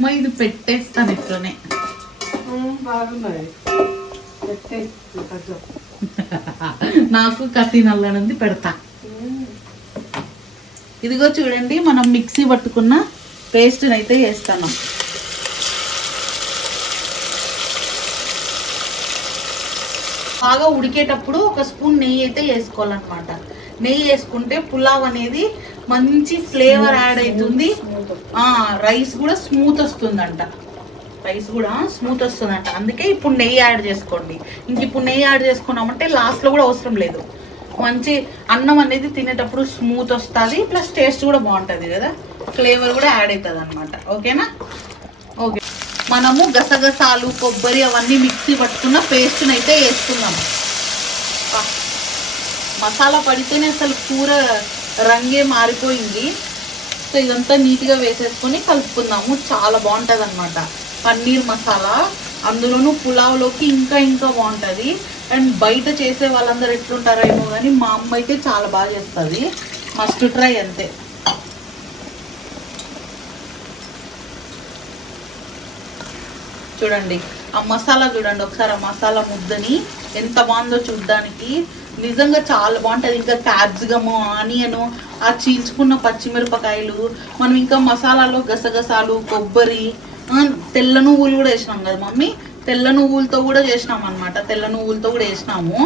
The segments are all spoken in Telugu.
మా ఇది పెట్టేస్తాను ఇట్లనే. బాగున్నాయి. నాకు కత్తి నల్లనుంది పెడతా. ఇదిగో చూడండి మనం మిక్సీ పట్టుకున్న పేస్ట్ని అయితే వేస్తాను. బాగా ఉడికేటప్పుడు ఒక స్పూన్ నెయ్యి అయితే వేసుకోవాలన్నమాట. నెయ్యి వేసుకుంటే పులావ్ అనేది మంచి ఫ్లేవర్ యాడ్ అవుతుంది. ఆ రైస్ కూడా స్మూత్ వస్తుందంట. రైస్ కూడా స్మూత్ వస్తుందంట. అందుకే ఇప్పుడు నెయ్యి యాడ్ చేసుకోండి. ఇంక ఇప్పుడు నెయ్యి యాడ్ చేసుకున్నామంటే లాస్ట్లో కూడా అవసరం లేదు. మంచి అన్నం అనేది తినేటప్పుడు స్మూత్ వస్తుంది ప్లస్ టేస్ట్ కూడా బాగుంటుంది కదా. ఫ్లేవర్ కూడా యాడ్ అవుతుంది అనమాట ఓకేనా? ఓకే. మనము గసగసాలు కొబ్బరి అవన్నీ మిక్సీ పట్టుకున్న పేస్ట్ని అయితే వేసుకున్నాము మసాలా పడితేనే అసలు కూర రంగే మారిపోయింది. సో ఇదంతా నీట్గా వేసేసుకొని కలుపుకుందాము. చాలా బాగుంటుంది అనమాట పన్నీర్ మసాలా అందులోనూ పులావ్లోకి ఇంకా ఇంకా బాగుంటుంది. అండ్ బయట చేసే వాళ్ళందరూ ఎట్లుంటారో ఏమో కానీ మా అమ్మ అయితే చాలా బాగా చేస్తుంది. మస్ట్ ట్రై అంతే. చూడండి. ఆ మసాలా చూడండి. ఒకసారి ఆ మసాలా ముద్దని ఎంత బాగుందో చూడ్డానికి. నిజంగా చాలా బాగుంటుంది. ఇంకా క్యాప్సికము ఆనియన్ ఆ చీల్చుకున్న పచ్చిమిరపకాయలు మనం ఇంకా మసాలాలో గసగసాలు కొబ్బరి తెల్ల నువ్వులు కూడా వేసినాం కదా మమ్మీ? తెల్ల నువ్వులతో కూడా చేసినాం అనమాట తెల్ల నువ్వులతో కూడా వేసినాము.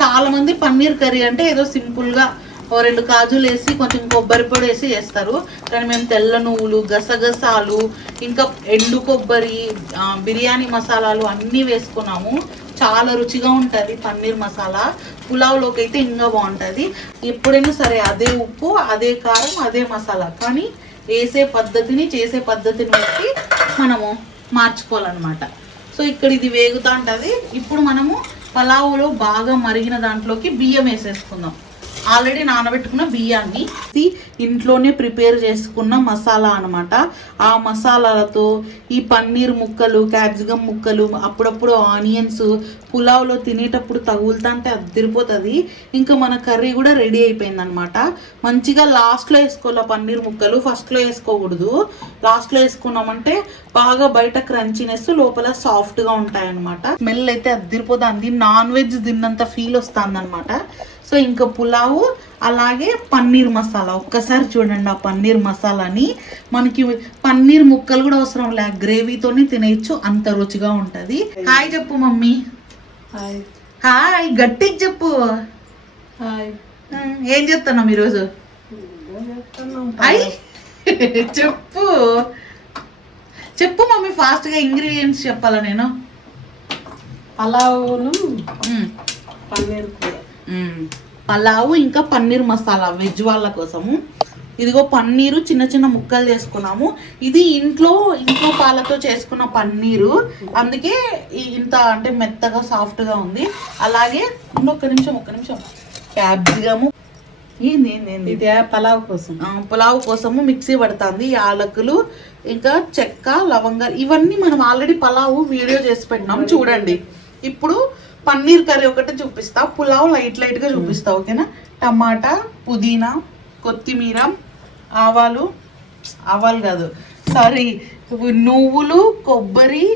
చాలా మంది పన్నీర్ కర్రీ అంటే ఏదో సింపుల్గా ఓ రెండు కాజులు వేసి కొంచెం కొబ్బరి పొడి వేసి చేస్తారు. కానీ మేము తెల్ల నువ్వులు గసగసాలు ఇంకా ఎండు కొబ్బరి బిర్యానీ మసాలాలు అన్నీ వేసుకున్నాము. చాలా రుచిగా ఉంటుంది పన్నీర్ మసాలా. పులావ్లోకి అయితే ఇంకా బాగుంటుంది. ఎప్పుడైనా సరే అదే ఉప్పు అదే కారం అదే మసాలా. కానీ వేసే పద్ధతిని చేసే పద్ధతిని బట్టి మనము మార్చుకోవాలన్నమాట. సో ఇక్కడ ఇది వేగుతా ఉంటుంది. ఇప్పుడు మనము పలావులో బాగా మరిగిన దాంట్లోకి బియ్యం వేసేసుకుందాం. ఆల్రెడీ నానబెట్టుకున్న బియ్యాన్ని ఇంట్లోనే ప్రిపేర్ చేసుకున్న మసాలా అనమాట ఆ మసాలాలతో ఈ పన్నీర్ ముక్కలు క్యాప్సికమ్ ముక్కలు అప్పుడప్పుడు ఆనియన్స్ పులావ్లో తినేటప్పుడు తగులుతా అంటే అదిరిపోతుంది. ఇంకా మన కర్రీ కూడా రెడీ అయిపోయింది అనమాట మంచిగా లాస్ట్లో వేసుకోవాలి పన్నీర్ ముక్కలు? ఫస్ట్లో వేసుకోకూడదు. లాస్ట్లో వేసుకున్నామంటే బాగా బయట క్రంచినెస్ లోపల సాఫ్ట్గా ఉంటాయన్నమాట. స్మెల్ అయితే అదిరిపోతుంది. నాన్ వెజ్ తిన్నంత ఫీల్ వస్తుంది అనమాట సో ఇంకా పులావు అలాగే పన్నీర్ మసాలా. ఒక్కసారి చూడండి ఆ పన్నీర్ మసాలాని. మనకి పన్నీర్ ముక్కలు కూడా అవసరం లే. గ్రేవీతోని తినేయచ్చు అంత రుచిగా ఉంటది. హాయ్ చెప్పు మమ్మీ. హాయ్. హాయ్ గట్టిగా చెప్పు. హాయ్. ఏం చెప్తున్నాం ఈరోజు? హాయ్ చెప్పు. చెప్పు మమ్మీ ఫాస్ట్గా ఇంగ్రీడియంట్స్ చెప్పాలా నేను? పలావును. పన్నీర్ కూర. పలావు ఇంకా పన్నీర్ మసాలా వెజ్ వాళ్ళ కోసము. ఇదిగో పన్నీరు చిన్న చిన్న ముక్కలు చేసుకున్నాము. ఇది ఇంట్లో ఇంట్లో పాలతో చేసుకున్న పన్నీరు. అందుకే ఇంత అంటే మెత్తగా సాఫ్ట్గా ఉంది. అలాగే ఇంకొక నిమిషం ఒక్క నిమిషం. క్యాప్సికము ఏంది ఏంది ఏంది? ఇది పలావ్ కోసం. పులావ్ కోసము మిక్సీ పడుతుంది. యాలకులు ఇంకా చెక్క లవంగాలు. ఇవన్నీ మనం ఆల్రెడీ పలావు వీడియో చేసి పెట్టినాం. చూడండి. ఇప్పుడు పన్నీర్ కర్రీ ఒకటి చూపిస్తా. పులావ్ లైట్ లైట్గా చూపిస్తా ఓకేనా? టమాటా పుదీనా కొత్తిమీర ఆవాలు. ఆవాలు కాదు సారీ నువ్వులు కొబ్బరి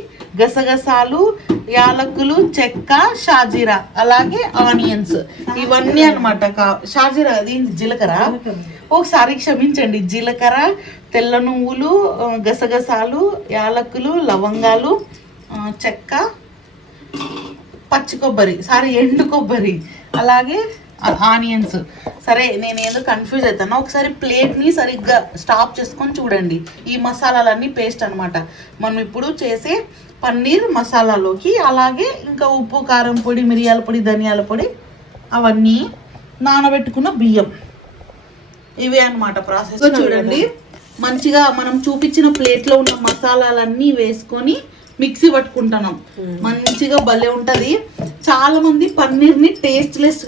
గసగసాలు యాలకులు చెక్క షాజీరా అలాగే ఆనియన్స్. ఇవన్నీ అనమాట షాజీరా అది జీలకర్ర? ఒకసారి క్షమించండి జీలకర్ర తెల్ల నువ్వులు గసగసాలు యాలకులు లవంగాలు చెక్క పచ్చి కొబ్బరి సారీ ఎండు కొబ్బరి అలాగే ఆనియన్స్. సరే నేను ఏదో కన్ఫ్యూజ్ అవుతాను ఒకసారి ప్లేట్ని సరిగ్గా స్టాప్ చేసుకొని చూడండి. ఈ మసాలాలన్నీ పేస్ట్ అన్నమాట. మనం ఇప్పుడు చేసే పన్నీర్ మసాలాలోకి అలాగే ఇంకా ఉప్పు కారం పొడి మిరియాల పొడి ధనియాల పొడి అవన్నీ నానబెట్టుకున్న బియ్యం. ఇవే అన్నమాట ప్రాసెస్ చూడండి. మంచిగా మనం చూపించిన ప్లేట్లో ఉన్న మసాలాలన్నీ వేసుకొని మిక్సీ పట్టుకుంటున్నాం మంచిగా భలే ఉంటుంది. చాలా మంది పన్నీర్ని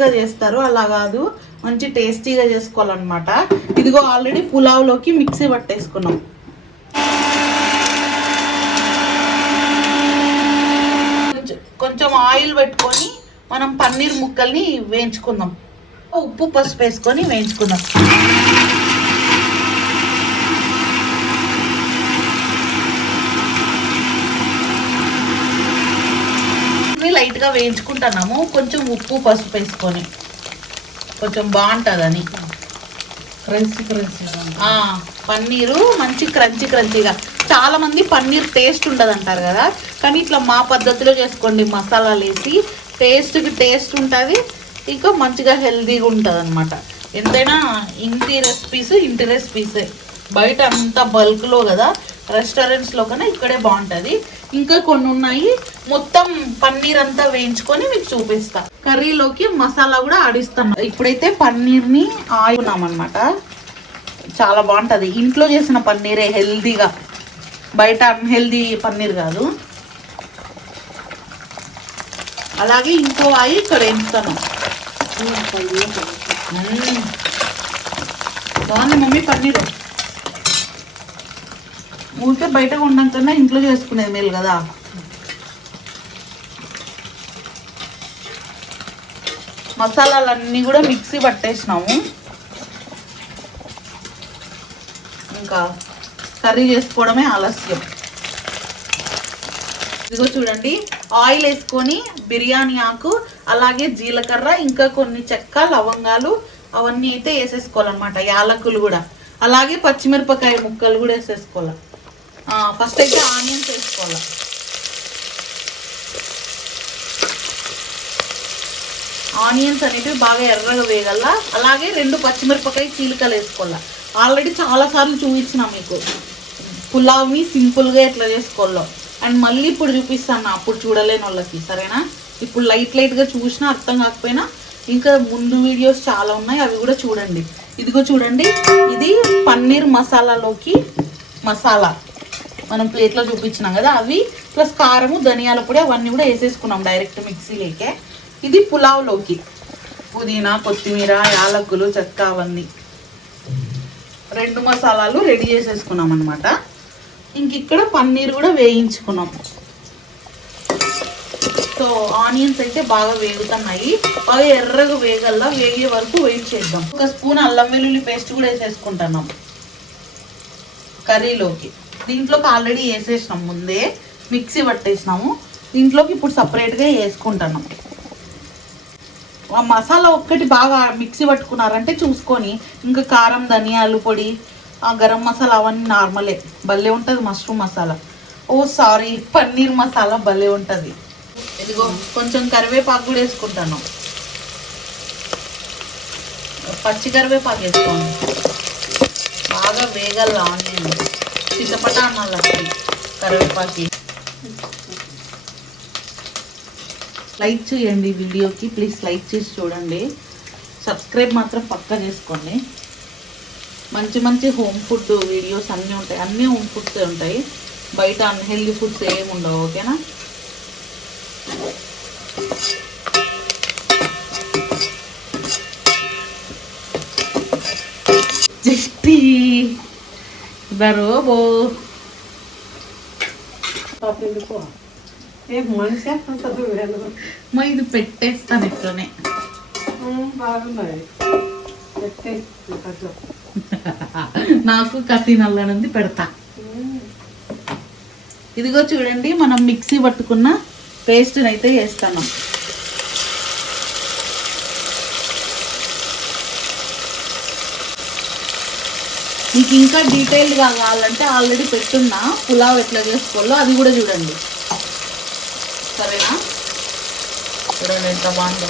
గా చేస్తారు. అలా కాదు. మంచి టేస్టీగా చేసుకోవాలన్నమాట. ఇదిగో ఆల్రెడీ పులావ్లోకి మిక్సీ పట్టేసుకున్నాం. కొంచెం- కొంచెం ఆయిల్ పెట్టుకొని మనం పన్నీర్ ముక్కల్ని వేయించుకుందాం. ఉప్పు పసుపు వేసుకొని వేయించుకుందాం. లైట్గా వేయించుకుంటున్నాము. కొంచెం ఉప్పు పసుపు వేసుకొని. కొంచెం బాగుంటుందని. క్రంచి క్రంచి పన్నీరు మంచి క్రంచి క్రంచిగా. చాలా మంది పన్నీర్ టేస్ట్ ఉండదు అంటారు కదా. కానీ ఇట్లా మా పద్ధతిలో చేసుకోండి. మసాలాలు వేసి టేస్ట్కి టేస్ట్ ఉంటుంది. ఇంకా మంచిగా హెల్తీగా ఉంటుంది అనమాట ఎంతైనా ఇంటి రెసిపీస్ ఇంటి రెసిపీసే. బయట అంత బల్క్లో కదా రెస్టారెంట్స్లో కన్నా ఇక్కడే బాగుంటుంది ఇంకా కొన్ని ఉన్నాయి మొత్తం పన్నీర్ అంతా వేయించుకొని మీకు చూపిస్తా. కర్రీలోకి మసాలా కూడా ఆడిస్తాను ఇప్పుడైతే పన్నీర్ని ఆయున్నామన్నమాట చాలా బాగుంటుంది ఇంట్లో చేసిన పన్నీరే హెల్దీగా బయట అన్హెల్దీ పన్నీర్ కాదు. అలాగే ఇంకో ఆయి ఇక్కడ వేయించుతాను. బాగుంది మమ్మీ పన్నీరు. ఊరికే బయట ఉండడం కన్నా ఇంట్లో చేసుకునేది మేలు కదా. మసాలాలన్నీ కూడా మిక్సీ పట్టేసినాము. ఇంకా కర్రీ చేసుకోవడమే ఆలస్యం. ఇదిగో చూడండి ఆయిల్ వేసుకొని బిర్యానీ ఆకు అలాగే జీలకర్ర ఇంకా కొన్ని చెక్క లవంగాలు అవన్నీ అయితే వేసేసుకోవాలన్నమాట యాలకులు కూడా. అలాగే పచ్చిమిరపకాయ ముక్కలు కూడా వేసేసుకోవాలి. ఫస్ట్ అయితే ఆనియన్స్ వేసుకోవాలి? ఆనియన్స్ అనేవి బాగా ఎర్రగా వేయగల అలాగే రెండు పచ్చిమిరపకాయ చీలికలు వేసుకోవాలి. ఆల్రెడీ చాలా సార్లు చూపించిన మీకు. పులావ్ని సింపుల్గా ఎట్లా చేసుకోవాలో. అండ్ మళ్ళీ ఇప్పుడు చూపిస్తాను అప్పుడు చూడలేని వాళ్ళకి సరేనా? ఇప్పుడు లైట్ లైట్గా చూసినా అర్థం కాకపోయినా ఇంకా ముందు వీడియోస్ చాలా ఉన్నాయి అవి కూడా చూడండి. ఇదిగో చూడండి ఇది పన్నీర్ మసాలాలోకి మసాలా. మనం ప్లేట్లో చూపించినాం కదా అవి ప్లస్ కారము ధనియాల పొడి అవన్నీ కూడా వేసేసుకున్నాం డైరెక్ట్ మిక్సీలోకే ఇది పులావ్లోకి. పుదీనా కొత్తిమీర యాలకులు చెక్క అవన్నీ. రెండు మసాలాలు రెడీ చేసేసుకున్నాం అనమాట ఇంక ఇక్కడ పన్నీర్ కూడా వేయించుకున్నాం. సో ఆనియన్స్ అయితే బాగా వేగుతున్నాయి. బాగా ఎర్రగా వేగల్లా వేగే వరకు వెయిట్ చేద్దాం. ఒక స్పూన్ అల్లం వెల్లుల్లి పేస్ట్ కూడా వేసేసుకుంటున్నాం. కర్రీలోకి. దీంట్లోకి ఆల్రెడీ వేసేసినాం ముందే మిక్సీ పట్టేసినాము. దీంట్లోకి ఇప్పుడు సపరేట్గా వేసుకుంటున్నాం ఆ మసాలా ఒక్కటి బాగా మిక్సీ పట్టుకున్నారంటే చూసుకొని ఇంకా కారం ధనియాలు పొడి ఆ గరం మసాలా అవన్నీ నార్మలే. భలే ఉంటుంది mushroom masala. Oh sorry paneer masala భలే ఉంటుంది. ఇదిగో కొంచెం కరివేపాకు కూడా వేసుకుంటాను. పచ్చి కరివేపాకు వేసుకోండి. బాగా వేగల ఆనియన్. చిటపట అనాలి అసలు కరివేపాకి. లైక్ చేయండి వీడియోకి. ప్లీజ్ లైక్ చేసి చూడండి. సబ్స్క్రైబ్ మాత్రం పక్కా చేసుకోండి. మంచి మంచి హోమ్ ఫుడ్ వీడియోస్ అన్నీ ఉంటాయి. అన్నీ హోమ్ ఫుడ్సే ఉంటాయి. బయట అన్హెల్దీ ఫుడ్స్ ఏమి ఉండవు ఓకేనా? బరోబో మా ఇది పెట్టేస్తాను ఇట్లనే. నాకు కత్తి నల్లనుంది పెడతా. ఇదిగో చూడండి మనం మిక్సీ పట్టుకున్న పేస్ట్ని అయితే వేస్తాను మీకు ఇంకా డీటెయిల్గా కావాలంటే ఆల్రెడీ పెట్టున్నా. పులావ్ ఎట్లా చేసుకోవాలో అది కూడా చూడండి. సరేనా? చూడండి ఎంత బాగుందో.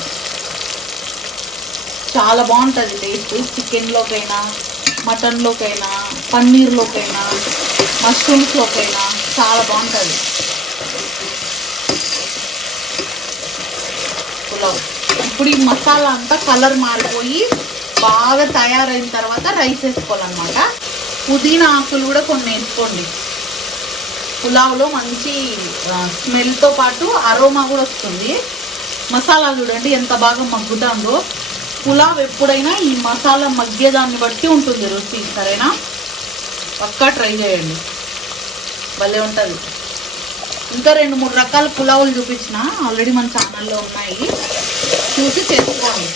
చాలా బాగుంటుంది టేస్ట్. చికెన్లోకైనా మటన్లోకైనా పన్నీర్లోకైనా మష్రూమ్స్లోకైనా చాలా బాగుంటుంది. పులావ్. ఇప్పుడు ఈ మసాలా అంతా కలర్ మారిపోయి బాగా తయారైన తర్వాత రైస్ వేసుకోవాలన్నమాట. పుదీనా ఆకులు కూడా కొన్ని వేసుకోండి. పులావ్లో మంచి స్మెల్తో పాటు అరోమా కూడా వస్తుంది. మసాలా చూడండి ఎంత బాగా మగ్గుతుందో. పులావ్ ఎప్పుడైనా ఈ మసాలా మగ్గేదాన్ని బట్టి ఉంటుంది రుచి సరేనా? పక్కా ట్రై చేయండి. భలే ఉంటుంది. ఇంకా రెండు మూడు రకాల పులావులు చూపించిన. ఆల్రెడీ మన ఛానల్లో ఉన్నాయి. చూసి చేసుకోండి.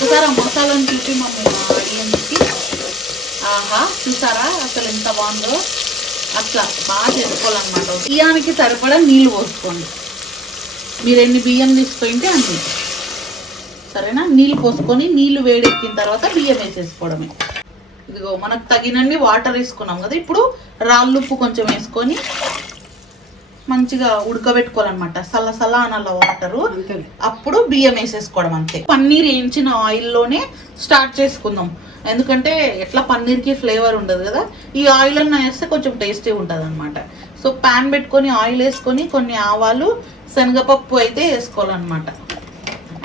చూసారా? మసాలాని మసాలాను చూపి మమ్మల్ని మా ఆహా చూసారా? అసలు ఎంత బాగుందో. అట్లా బాగా చేసుకోవాలన్నమాట బియ్యానికి సరిపడా నీళ్ళు పోసుకోండి. మీరు ఎన్ని బియ్యం తీసుకుంటే అన్ని. సరేనా? నీళ్ళు పోసుకొని నీళ్ళు వేడెక్కిన తర్వాత బియ్యం వేసేసుకోవడమే. ఇదిగో మనకు తగినన్ని వాటర్ వేసుకున్నాం కదా. ఇప్పుడు రాళ్ళు ఉప్పు కొంచెం వేసుకొని మంచిగా ఉడకబెట్టుకోవాలన్నమాట. సల్ల సల్ల అనాల వాటరు. అప్పుడు బియ్యం వేసేసుకోవడం అంతే. పన్నీర్ వేయించిన ఆయిల్లోనే స్టార్ట్ చేసుకుందాం. ఎందుకంటే ఎట్లా పన్నీర్కి ఫ్లేవర్ ఉండదు కదా. ఈ ఆయిల్ అన్న వేస్తే కొంచెం టేస్టీ ఉంటుంది అనమాట సో ప్యాన్ పెట్టుకొని ఆయిల్ వేసుకొని కొన్ని ఆవాలు శనగపప్పు అయితే వేసుకోవాలన్నమాట.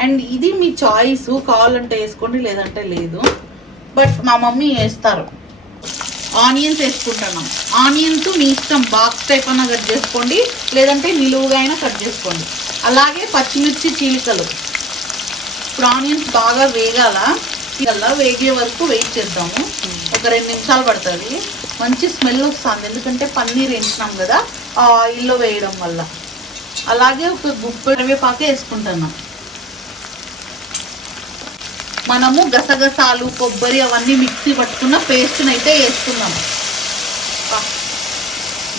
అండ్ ఇది మీ చాయిస్. కావాలంటే వేసుకోండి లేదంటే లేదు. బట్ మా మమ్మీ వేస్తారు. ఆనియన్స్ వేసుకుంటున్నాం ఆనియన్స్ మీ ఇష్టం బాక్స్ టైప్ అన్న కట్ చేసుకోండి లేదంటే నిలువుగా అయినా కట్ చేసుకోండి. అలాగే పచ్చిమిర్చి చీలికలు. ఇప్పుడు ఆనియన్స్ బాగా వేగాల ఇలా వేగే వరకు వెయిట్ చేద్దాము. ఒక రెండు నిమిషాలు పడుతుంది. మంచి స్మెల్ వస్తుంది ఎందుకంటే పన్నీర్ వేయించినాం కదా ఆ ఆయిల్లో వేయడం వల్ల. అలాగే ఒక గుప్పె వేసుకుంటున్నాం మనము గసగసాలు కొబ్బరి అవన్నీ మిక్సీ పట్టుకున్న పేస్ట్ని అయితే వేసుకున్నాము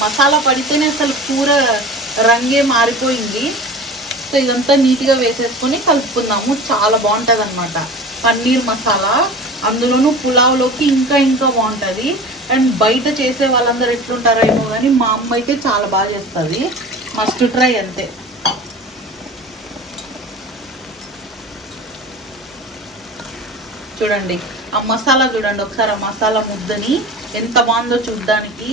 మసాలా పడితేనే అసలు కూర రంగే మారిపోయింది. సో ఇదంతా నీట్గా వేసేసుకొని కలుపుకుందాము. చాలా బాగుంటుంది అనమాట పన్నీర్ మసాలా అందులోనూ పులావ్లోకి ఇంకా ఇంకా బాగుంటుంది. అండ్ బయట చేసే వాళ్ళందరూ ఎట్లుంటారో ఏమో కానీ మా అమ్మ అయితే చాలా బాగా చేస్తుంది. మస్ట్ ట్రై అంతే. చూడండి. ఆ మసాలా చూడండి. ఒకసారి ఆ మసాలా ముద్దని ఎంత బాగుందో చూడడానికి.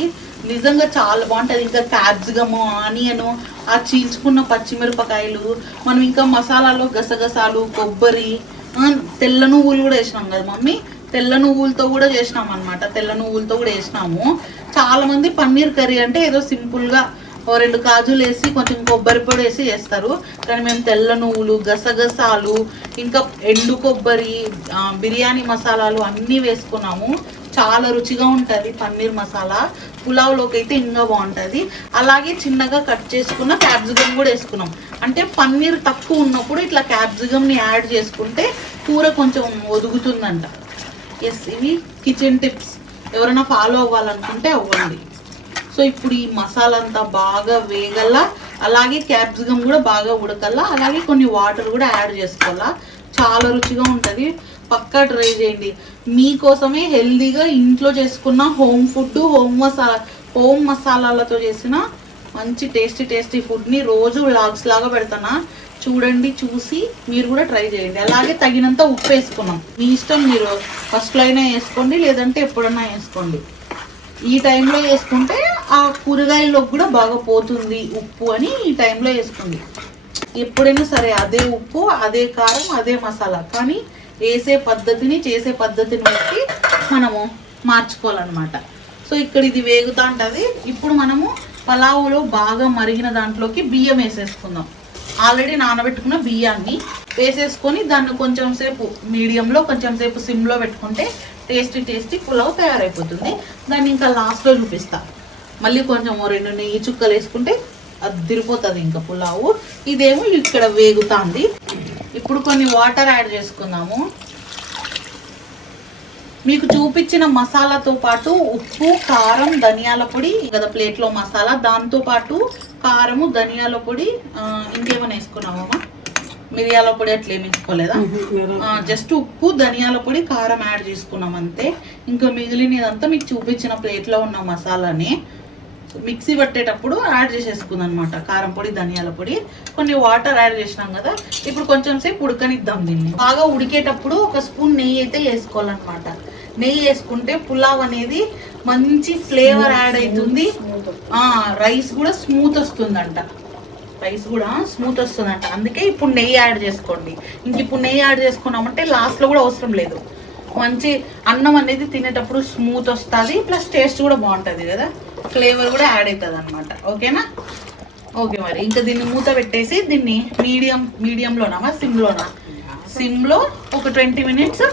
నిజంగా చాలా బాగుంటుంది. ఇంకా క్యాప్సికము ఆనియన్ ఆ చీల్చుకున్న పచ్చిమిరపకాయలు. మనం ఇంకా మసాలాలో గసగసాలు కొబ్బరి ఆ, తెల్ల నువ్వులు కూడా వేసినాం కదా మమ్మీ? తెల్ల నువ్వులతో కూడా చేసినాం అనమాట తెల్ల నువ్వులతో కూడా వేసినాము. చాలా మంది పన్నీర్ కర్రీ అంటే ఏదో సింపుల్గా ఓ రెండు కాజులు వేసి కొంచెం కొబ్బరి పొడి వేసి చేస్తారు కానీ మేము తెల్ల నువ్వులు గసగసాలు ఇంకా ఎండు కొబ్బరి బిర్యానీ మసాలాలు అన్నీ వేసుకున్నాము. చాలా రుచిగా ఉంటుంది పన్నీర్ మసాలా. పులావ్లోకి అయితే ఇంకా బాగుంటుంది. అలాగే చిన్నగా కట్ చేసుకున్న క్యాప్సికమ్ కూడా వేసుకున్నాం. అంటే పన్నీర్ తక్కువ ఉన్నప్పుడు ఇట్లా క్యాప్సికమ్ని యాడ్ చేసుకుంటే కూర కొంచెం ఒదుగుతుందంట. ఎస్ ఇవి కిచెన్ టిప్స్ ఎవరైనా ఫాలో అవ్వాలనుకుంటే అవ్వండి. సో ఇప్పుడు ఈ మసాలా అంతా బాగా వేగల్లా అలాగే క్యాప్సికమ్ కూడా బాగా ఉడకల్లా అలాగే కొన్ని వాటర్ కూడా యాడ్ చేసుకోవాలా. చాలా రుచిగా ఉంటుంది. పక్కా ట్రై చేయండి. మీకోసమే హెల్దీగా ఇంట్లో చేసుకున్న home food home masala home మసాలాలతో చేసిన మంచి టేస్టీ టేస్టీ ఫుడ్ని రోజు వ్లాగ్స్ లాగా పెడతానా. చూడండి చూసి మీరు కూడా ట్రై చేయండి. అలాగే తగినంత ఉప్పు వేసుకున్నాం మీ ఇష్టం మీరు ఫస్ట్లో అయినా వేసుకోండి లేదంటే ఎప్పుడైనా వేసుకోండి. ఈ టైంలో వేసుకుంటే ఆ కూరగాయల్లోకి కూడా బాగా పోతుంది ఉప్పు అని ఈ టైంలో వేసుకుంది. ఎప్పుడైనా సరే అదే ఉప్పు అదే కారం అదే మసాలా. కానీ వేసే పద్ధతిని చేసే పద్ధతిని బట్టి మనము మార్చుకోవాలన్నమాట. సో ఇక్కడ ఇది వేగుతా ఉంటుంది. ఇప్పుడు మనము పలావులో బాగా మరిగిన దాంట్లోకి బియ్యం వేసేసుకుందాం. ఆల్రెడీ నానబెట్టుకున్న బియ్యాన్ని వేసేసుకొని దాన్ని కొంచెం సేపు మీడియంలో కొంచెం సేపు సిమ్లో పెట్టుకుంటే టేస్టీ టేస్టీ పులావ్ తయారైపోతుంది. దాన్ని ఇంకా లాస్ట్లో చూపిస్తాను మళ్ళీ కొంచెం రెండు నెయ్యి చుక్కలు వేసుకుంటే అది తిరిపోతుంది ఇంకా పులావు. ఇదేమో ఇక్కడ వేగుతాంది. ఇప్పుడు కొన్ని వాటర్ యాడ్ చేసుకుందాము. మీకు చూపించిన మసాలాతో పాటు ఉప్పు కారం ధనియాల పొడి కదా ప్లేట్లో మసాలా. దాంతో పాటు కారము ధనియాల పొడి ఇంకేమైనా వేసుకున్నామమ్మా మిరియాల పొడి అట్లా ఏమి వేసుకోలేదా? జస్ట్ ఉప్పు ధనియాల పొడి కారం యాడ్ చేసుకున్నాం అంతే. ఇంకా మిగిలినదంతా మీకు చూపించిన ప్లేట్లో ఉన్న మసాలాని. మిక్సీ పట్టేటప్పుడు యాడ్ చేసేసుకుంది అనమాట కారం పొడి ధనియాల పొడి కొన్ని వాటర్ యాడ్ చేసినాం కదా ఇప్పుడు కొంచెం సేపు ఉడకనిద్దాం దీన్ని. బాగా ఉడికేటప్పుడు ఒక స్పూన్ నెయ్యి అయితే వేసుకోవాలన్నమాట. నెయ్యి వేసుకుంటే పులావ్ అనేది మంచి ఫ్లేవర్ యాడ్ అవుతుంది. ఆ రైస్ కూడా స్మూత్ వస్తుందంట. రైస్ కూడా స్మూత్ వస్తుందంట. అందుకే ఇప్పుడు నెయ్యి యాడ్ చేసుకోండి. ఇంక ఇప్పుడు నెయ్యి యాడ్ చేసుకున్నామంటే లాస్ట్లో కూడా అవసరం లేదు. మంచి అన్నం అనేది తినేటప్పుడు స్మూత్ వస్తుంది ప్లస్ టేస్ట్ కూడా బాగుంటుంది కదా. ఫ్లేవర్ కూడా యాడ్ అవుతుంది అనమాట ఓకేనా? ఓకే మరి. ఇంకా దీన్ని మూత పెట్టేసి దీన్ని మీడియం మీడియంలోనా? సిమ్లోనా? సిమ్లో ఒక ట్వంటీ మినిట్స్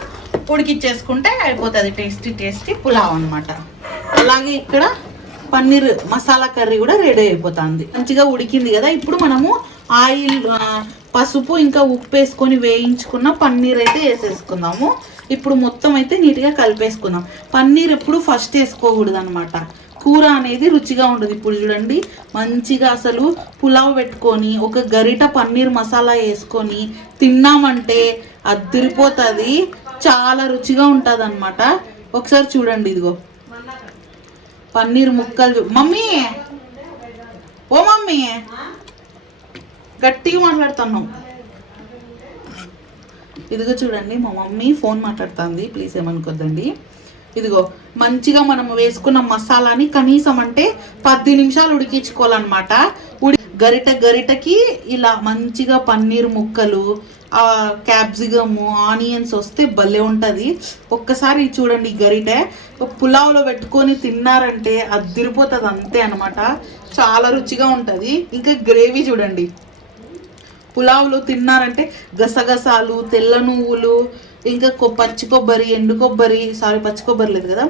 ఉడికిచ్చేసుకుంటే అయిపోతుంది. టేస్టీ టేస్టీ పులావ్ అనమాట అలాగే ఇక్కడ పన్నీర్ మసాలా కర్రీ కూడా రెడీ అయిపోతుంది. మంచిగా ఉడికింది కదా? ఇప్పుడు మనము ఆయిల్ పసుపు ఇంకా ఉప్పు వేసుకొని వేయించుకున్న పన్నీర్ అయితే వేసేసుకుందాము. ఇప్పుడు మొత్తం అయితే నీట్గా కలిపేసుకుందాం. పన్నీర్ ఎప్పుడు ఫస్ట్ వేసుకోకూడదు అనమాట కూర అనేది రుచిగా ఉండదు. ఇప్పుడు చూడండి మంచిగా అసలు పులావ్ పెట్టుకొని ఒక గరిట పన్నీర్ మసాలా వేసుకొని తిన్నామంటే అద్దరిపోతుంది చాలా రుచిగా ఉంటుంది అనమాట ఒకసారి చూడండి ఇదిగో. పన్నీర్ ముక్కలు చూ- మమ్మీ! ఓ మమ్మీ! గట్టిగా మాట్లాడుతున్నాం ఇదిగో చూడండి మా మమ్మీ ఫోన్ మాట్లాడుతుంది. ప్లీజ్ ఏమనుకోద్దండి. ఇదిగో మంచిగా మనం వేసుకున్న మసాలాని కనీసం అంటే పది నిమిషాలు ఉడికించుకోవాలన్నమాట. ఉడి గరిట గరిటకి ఇలా మంచిగా పన్నీర్ ముక్కలు ఆ క్యాప్సిగము ఆనియన్స్ వస్తే భలే ఉంటుంది. ఒక్కసారి చూడండి గరిటె. పులావ్లో పెట్టుకొని తిన్నారంటే అద్దిరిపోతుంది అంతే అనమాట చాలా రుచిగా ఉంటుంది. ఇంకా గ్రేవీ చూడండి. పులావ్లో తిన్నారంటే గసగసాలు తెల్ల నువ్వులు ఇంకా కొ- పచ్చి కొబ్బరి ఎండు కొబ్బరి సారీ పచ్చి కొబ్బరి లేదు కదా?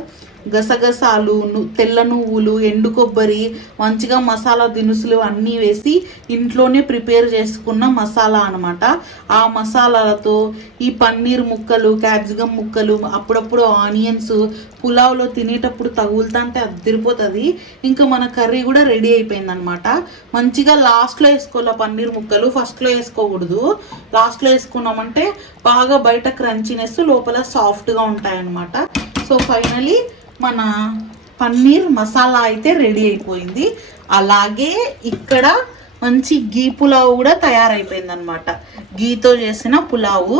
గసగసాలు తెల్ల నువ్వులు ఎండు కొబ్బరి మంచిగా మసాలా దినుసులు అన్నీ వేసి ఇంట్లోనే ప్రిపేర్ చేసుకున్న మసాలా అనమాట ఆ మసాలాలతో ఈ పన్నీర్ ముక్కలు క్యాప్సికమ్ ముక్కలు అప్పుడప్పుడు ఆనియన్స్ పులావ్లో తినేటప్పుడు తగులుతుంటే అద్దరిపోతుంది. ఇంకా మన కర్రీ కూడా రెడీ అయిపోయింది అనమాట మంచిగా లాస్ట్లో వేసుకోవాలి పన్నీర్ ముక్కలు ఫస్ట్లో వేసుకోకూడదు. లాస్ట్లో వేసుకున్నామంటే బాగా బయట క్రంచినెస్ లోపల సాఫ్ట్గా ఉంటాయన్నమాట. సో ఫైనలీ మన పన్నీర్ మసాలా అయితే రెడీ అయిపోయింది. అలాగే ఇక్కడ మంచి గీ పులావ్ కూడా తయారైపోయింది అనమాట గీతో చేసిన పులావు.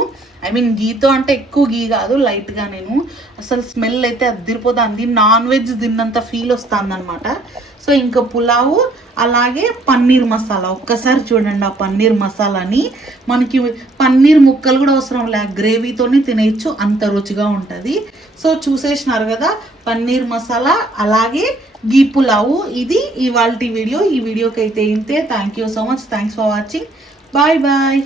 ఐ మీన్ గీతో అంటే ఎక్కువ గీ కాదు లైట్గా నేను. అసలు స్మెల్ అయితే అద్దరిపోతుంది. నాన్ వెజ్ తిన్నంత ఫీల్ వస్తుంది అనమాట సో ఇంకా పులావు అలాగే పన్నీర్ మసాలా. ఒక్కసారి చూడండి ఆ పన్నీర్ మసాలాని. మనకి పన్నీర్ ముక్కలు కూడా అవసరం లే. గ్రేవీతోనే తినేయచ్చు. అంత రుచిగా ఉంటుంది. సో చూసేసినారు కదా పన్నీర్ మసాలా అలాగే గీ పులావు. ఇది ఇవాళ వీడియో. ఈ వీడియోకి అయితే ఇంతే. Thank you so much thanks for watching bye bye